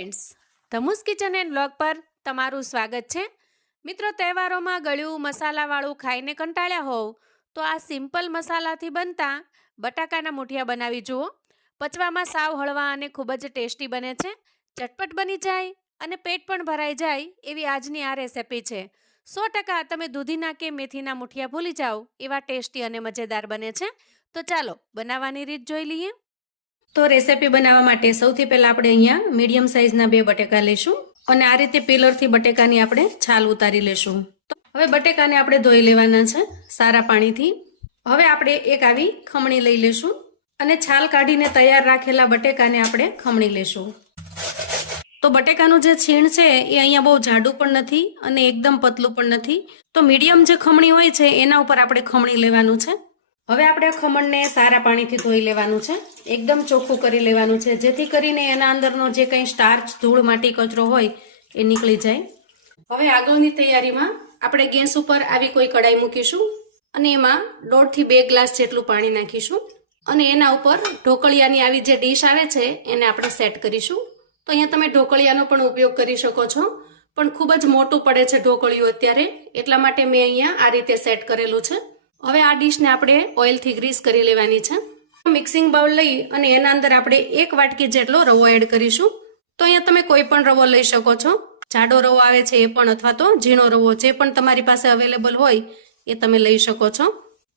Friends Dhamu's kitchen and blog પર તમારું સ્વાગત છે. મિત્રો, તહેવારોમાં ગળ્યું મસાલાવાળું ખાઈને કંટાળ્યા હોવ તો આ સિમ્પલ મસાલાથી બનતા બટાકાના મુઠિયા બનાવી જુઓ. પચવામાં સાવ હળવા અને ખૂબ જ ટેસ્ટી બને છે. ચટપટ બની જાય અને પેટ પણ ભરાઈ જાય એવી આજની આ રેસિપી છે. સો ટકા તમે દૂધીના કે મેથીના મુઠિયા ભૂલી જાઓ એવા ટેસ્ટી અને મજેદાર બને છે. તો ચાલો, બનાવવાની રીત જોઈ લઈએ. તો રેસીપી બનાવવા માટે સૌથી પહેલા આપણે અહીંયા મીડિયમ સાઇઝના બે બટેકા લઈશું અને આ રીતે પિલરથી બટેકાની આપણે છાલ ઉતારી લેશું. હવે બટેકાને આપણે ધોઈ લેવાના છે સારા પાણીથી. હવે આપણે એક આવી ખમણી લઈ લેશું અને છાલ કાઢીને તૈયાર રાખેલા બટેકાને આપણે ખમણી લેશું. તો બટેકાનું જે છીણ છે એ અહીંયા બહુ જાડું પણ નથી અને એકદમ પતલું પણ નથી. તો મીડિયમ જે ખમણી હોય છે એના ઉપર આપણે ખમણી લેવાનું છે. હવે આપણે ખમણને સારા પાણીથી ધોઈ લેવાનું છે. એકદમ ચોખ્ખું કરી લેવાનું છે. જેથી કરીને એના અંદરનો જે કંઈ સ્ટાર્ચ ધૂળ માટી, કચરો હોય, એ નીકળી જાય. હવે આગળની તૈયારીમાં આપણે ગેસ ઉપર આવી કોઈ કડાઈ મૂકીશું અને એમાં દોઢથી બે ગ્લાસ જેટલું પાણી નાખીશું અને એના ઉપર ઢોકળિયાની આવી જે ડીશ આવે છે, એને આપણે સેટ કરીશું. તો અહીંયા તમે ઢોકળિયાનો પણ ઉપયોગ કરી શકો છો. પણ ખૂબ જ મોટું પડે છે ઢોકળિયું અત્યારે. એટલા માટે મેં અહીંયા આ રીતે સેટ કરેલું છે. હવે આ ડીશને આપણે ઓઇલથી ગ્રીસ કરી લેવાની છે. મિક્સિંગ બાઉલ લઈ અને એના અંદર આપણે એક વાટકી જેટલો રવો એડ કરીશું. તો અહીંયા તમે કોઈ પણ રવો લઈ શકો છો. જાડો રવો આવે છે એ પણ અથવા તો ઝીણો રવો જે પણ તમારી પાસે અવેલેબલ હોય એ તમે લઈ શકો છો.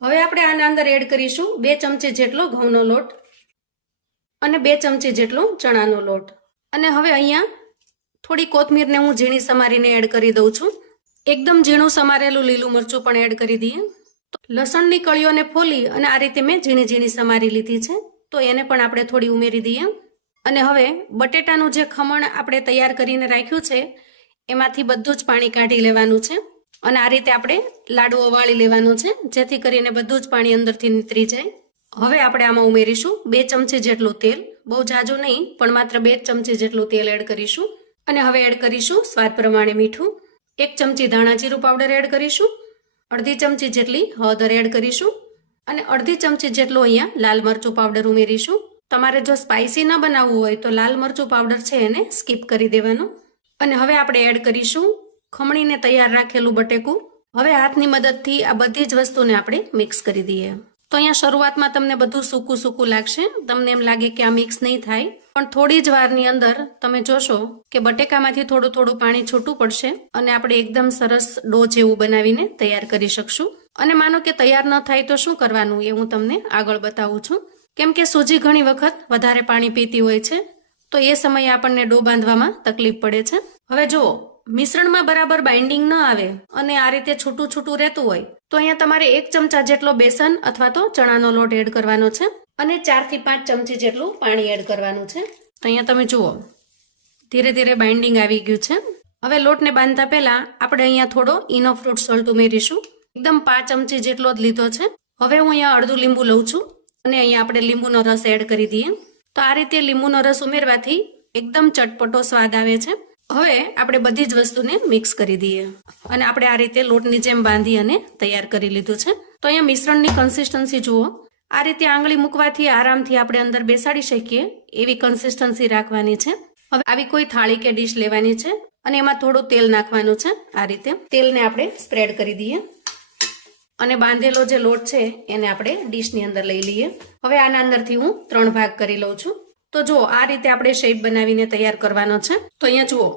હવે આપણે આના અંદર એડ કરીશું બે ચમચી જેટલો ઘઉંનો લોટ અને બે ચમચી જેટલો ચણાનો લોટ. અને હવે અહીંયા થોડી કોથમીરને હું ઝીણી સમારીને એડ કરી દઉં છું. એકદમ ઝીણું સમારેલું લીલું મરચું પણ એડ કરી દઈએ. લસણની કળીઓને ફોલી અને આ રીતે મેં ઝીણી ઝીણી સમારી લીધી છે. તો એને પણ આપણે થોડી ઉમેરી દઈએ. અને હવે બટેટાનું જે ખમણ આપણે તૈયાર કરીને રાખ્યું છે, એમાંથી બધું જ પાણી કાઢી લેવાનું છે. અને આ રીતે આપણે લાડુ વાળી લેવાનું છે, જેથી કરીને બધું જ પાણી અંદરથી નીતરી જાય. હવે આપણે આમાં ઉમેરીશું બે ચમચી જેટલું તેલ. બહુ જાજુ નહીં, પણ માત્ર બે ચમચી જેટલું તેલ એડ કરીશું. અને હવે એડ કરીશું સ્વાદ પ્રમાણે મીઠું. એક ચમચી ધાણા જીરું પાવડર એડ કરીશું. અડધી ચમચી જેટલી હળદર એડ કરીશું અને અડધી ચમચી જેટલો અહીંયા લાલ મરચું પાવડર ઉમેરીશું. તમારે જો સ્પાઇસી ન બનાવવું હોય તો લાલ મરચું પાવડર છે એને સ્કીપ કરી દેવાનું. અને હવે આપણે એડ કરીશું ખમણીને તૈયાર રાખેલું બટેકું. હવે હાથની મદદથી આ બધી જ વસ્તુને આપણે મિક્સ કરી દઈએ. તો અહીંયા શરૂઆતમાં તમને બધું સૂકું સૂકું લાગશે. તમને એમ લાગે કે આ મિક્સ નહીં થાય. પણ થોડી જ વારની અંદર તમે જોશો કે બટેકામાંથી થોડું થોડું પાણી છૂટું પડશે અને આપણે એકદમ સરસ ડો જેવું બનાવીને તૈયાર કરી શકશું. અને માનો કે તૈયાર ન થાય તો શું કરવાનું એ હું તમને આગળ બતાવું છું. કેમ કે સૂજી ઘણી વખત વધારે પાણી પીતી હોય છે. તો એ સમયે આપણને ડો બાંધવામાં તકલીફ પડે છે. હવે જુઓ મિશ્રણમાં બરાબર બાઇન્ડિંગ ન આવે અને આ રીતે છૂટું છૂટું રહેતું હોય, તો અહીંયા તમારે એક ચમચા જેટલો બેસન અથવા તો ચણાનો લોટ એડ કરવાનો છે અને ચારથી પાંચ ચમચી જેટલું પાણી એડ કરવાનું છે. તો અહીંયા તમે જુઓ, ધીરે ધીરે બાઇન્ડિંગ આવી ગયું છે. હવે લોટને બાંધતા પહેલા આપણે અહીંયા થોડો ઇનો ફ્રૂટ સોલ્ટ ઉમેરીશું. એકદમ પાંચ ચમચી જેટલો જ લીધો છે. હવે હું અહીંયા અડધું લીંબુ લઉં છું અને અહીંયા આપણે લીંબુનો રસ એડ કરી દઈએ. તો આ રીતે લીંબુનો રસ ઉમેરવાથી એકદમ ચટપટો સ્વાદ આવે છે. હવે આપણે બધી જ વસ્તુને મિક્સ કરી દઈએ. અને આપણે આ રીતે લોટની જેમ બાંધી અને તૈયાર કરી લીધું છે. તો અહીંયા મિશ્રણની કન્સિસ્ટન્સી જુઓ. આ રીતે આંગળી મૂકવાથી આરામથી આપણે અંદર બેસાડી શકીએ એવી કન્સિસ્ટન્સી રાખવાની છે. હવે આવી કોઈ થાળી કે ડીશ લેવાની છે અને એમાં થોડું તેલ નાખવાનું છે આ રીતે. તેલને આપણે સ્પ્રેડ કરી દઈએ. અને બાંધેલો જે લોટ છે એને આપણે ડીશની અંદર લઈ લઈએ. હવે આના અંદરથી હું ત્રણ ભાગ કરી લઉં છું. તો જુઓ, આ રીતે આપણે શેપ બનાવીને તૈયાર કરવાનો છે. તો અહીંયા જુઓ,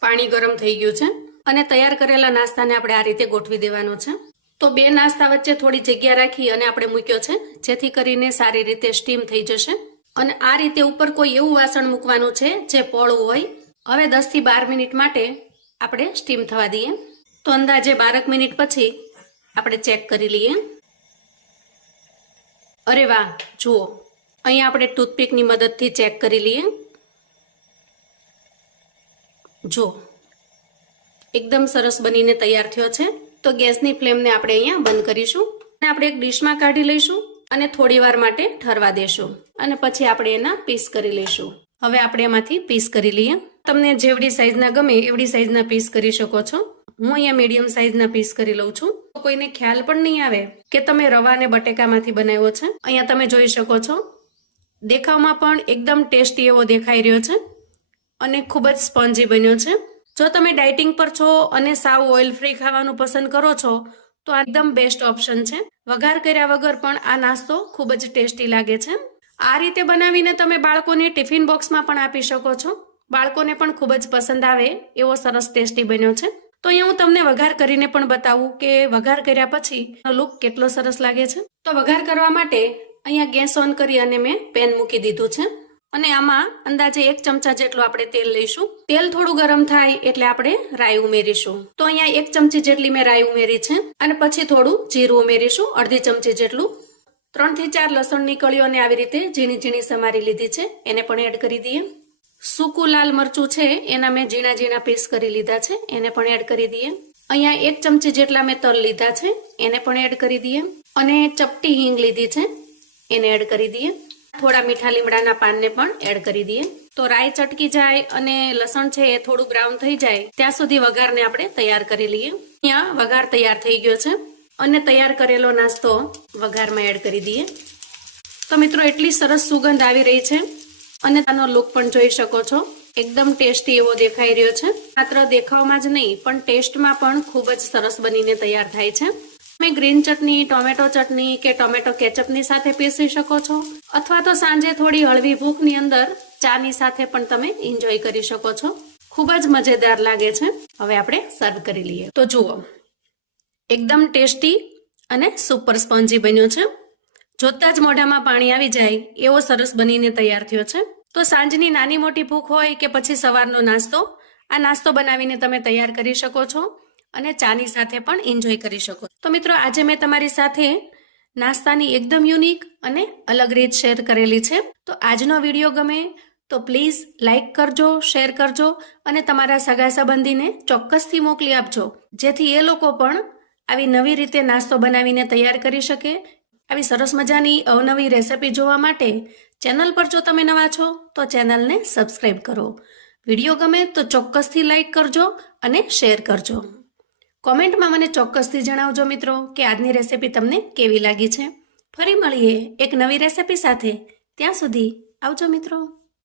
પાણી ગરમ થઈ ગયું છે અને તૈયાર કરેલા નાસ્તાને આપણે આ રીતે ગોઠવી દેવાનો છે. તો બે નાસ્તા વચ્ચે થોડી જગ્યા રાખી અને આપણે મૂક્યો છે, જેથી કરીને સારી રીતે સ્ટીમ થઈ જશે. અને આ રીતે ઉપર કોઈ એવું વાસણ મૂકવાનું છે, જે પોળું હોય. હવે દસથી બાર મિનિટ માટે આપણે સ્ટીમ થવા દઈએ. તો અંદાજે બારક મિનિટ પછી આપણે ચેક કરી લઈએ. અરે વાહ, જુઓ. અહીંયા આપણે ટૂથપીકની મદદથી ચેક કરી લઈએ. જો, એકદમ સરસ બનીને તૈયાર થયો છે. તો ગેસની ફ્લેમને આપણે અહીંયા બંધ કરીશું. અને આપણે એક ડીશમાં કાઢી લઈશું અને થોડી વાર માટે ઠરવા દેશું. અને પછી આપણે એના પીસ કરી લઈશું. હવે આપણે એમાંથી પીસ કરી લઈએ. તમને જેવડી સાઈઝના ગમે એવડી સાઈઝના પીસ કરી શકો છો. હું અહીંયા મીડિયમ સાઈઝના પીસ કરી લઉં છું. કોઈને ખ્યાલ પણ નહીં આવે કે તમે રવા અને બટેકામાંથી બનાવ્યો છે. અહીંયા તમે જોઈ શકો છો દેખાવમાં પણ એકદમ ટેસ્ટી એવો દેખાઈ રહ્યો છે અને ખૂબ જ સ્પોન્જી બન્યો છે. જો તમે ડાયટિંગ પર છો અને સાવ ઓઇલ ફ્રી ખાવાનું પસંદ કરો છો, તો આ એકદમ બેસ્ટ ઓપ્શન છે. વઘાર કર્યા વગર પણ આ નાસ્તો ખૂબ જ ટેસ્ટી લાગે છે. આ રીતે બનાવીને તમે બાળકોને ટિફિન બોક્સમાં પણ આપી શકો છો. બાળકોને પણ ખૂબ જ પસંદ આવે એવો સરસ ટેસ્ટી બન્યો છે. તો અહીંયા હું તમને વઘાર કરીને પણ બતાવું કે વઘાર કર્યા પછી લુક કેટલો સરસ લાગે છે. તો વઘાર કરવા માટે અહીંયા ગેસ ઓન કરી અને મેં પેન મૂકી દીધું છે. અને આમાં અંદાજે એક ચમચા જેટલું આપણે તેલ લઈશું. તેલ થોડું ગરમ થાય એટલે આપણે રાઈ ઉમેરીશું. તો અહીંયા એક ચમચી જેટલી મેં રાઈ ઉમેરી છે. અને પછી થોડું જીરું ઉમેરીશું, અડધી ચમચી જેટલું. ત્રણથી ચાર લસણની કળીઓને આવી રીતે ઝીણી ઝીણી સમારી લીધી છે. એને પણ એડ કરી દઈએ. સૂકું લાલ મરચું છે, એના મેં ઝીણા ઝીણા પીસ કરી લીધા છે. એને પણ એડ કરી દઈએ. અહીંયા એક ચમચી જેટલા મેં તલ લીધા છે. એને પણ એડ કરી દઈએ. અને ચપટી હિંગ લીધી છે. એને એડ કરી દઈએ. થોડા મીઠા લીમડાના પાનને પણ એડ કરી દઈએ. તો રાઈ ચટકી જાય અને લસણ છે એ થોડું બ્રાઉન થઈ જાય, ત્યાં સુધી વઘારને આપણે તૈયાર કરી લઈએ. ત્યાં વઘાર તૈયાર થઈ ગયો છે. અને તૈયાર કરેલો નાસ્તો વઘારમાં એડ કરી દઈએ. તો મિત્રો, એટલી સરસ સુગંધ આવી રહી છે. અને તેનો લુક પણ જોઈ શકો છો. એકદમ ટેસ્ટી એવો દેખાઈ રહ્યો છે. માત્ર દેખાવમાં જ નહીં, પણ ટેસ્ટમાં પણ ખૂબ જ સરસ બનીને તૈયાર થાય છે. તમે ગ્રીન ચટણી, ટોમેટો ચટણી કે ટોમેટો કેચઅપની સાથે પીસી શકો છો. અથવા તો સાંજે થોડી હળવી ભૂખની અંદર ચાની સાથે પણ તમે એન્જોય કરી શકો છો. ખૂબ જ મજેદાર લાગે છે. હવે આપણે સર્વ કરી લઈએ. તો જુઓ, એકદમ ટેસ્ટી અને સુપર સ્પોન્જી બન્યો છે. જોતા જ મોઢામાં પાણી આવી જાય એવો સરસ બનીને તૈયાર થયો છે. તો સાંજની નાની મોટી ભૂખ હોય કે પછી સવારનો નાસ્તો, આ નાસ્તો બનાવીને તમે તૈયાર કરી શકો છો. અને ચાની સાથે પણ એન્જોય કરી શકો. તો મિત્રો, આજે મેં તમારી સાથે નાસ્તાની એકદમ યુનિક અને અલગ રીત શેર કરેલી છે. તો આજનો વીડિયો ગમે તો પ્લીઝ લાઇક કરજો શેર કરજો અને તમારા સગા સંબંધીને ચોક્કસથી મોકલી આપજો. જેથી એ લોકો પણ આવી નવી રીતે નાસ્તો બનાવીને તૈયાર કરી શકે. આવી સરસ મજાની અવનવી રેસિપી જોવા માટે ચેનલ પર જો તમે નવા છો, તો ચેનલને સબસ્ક્રાઈબ કરો. વીડિયો ગમે તો ચોક્કસથી લાઇક કરજો અને શેર કરજો. કોમેન્ટમાં મને ચોક્કસથી જણાવજો મિત્રો કે આજની રેસિપી તમને કેવી લાગી છે. ફરી મળીએ એક નવી રેસિપી સાથે. ત્યાં સુધી આવજો મિત્રો.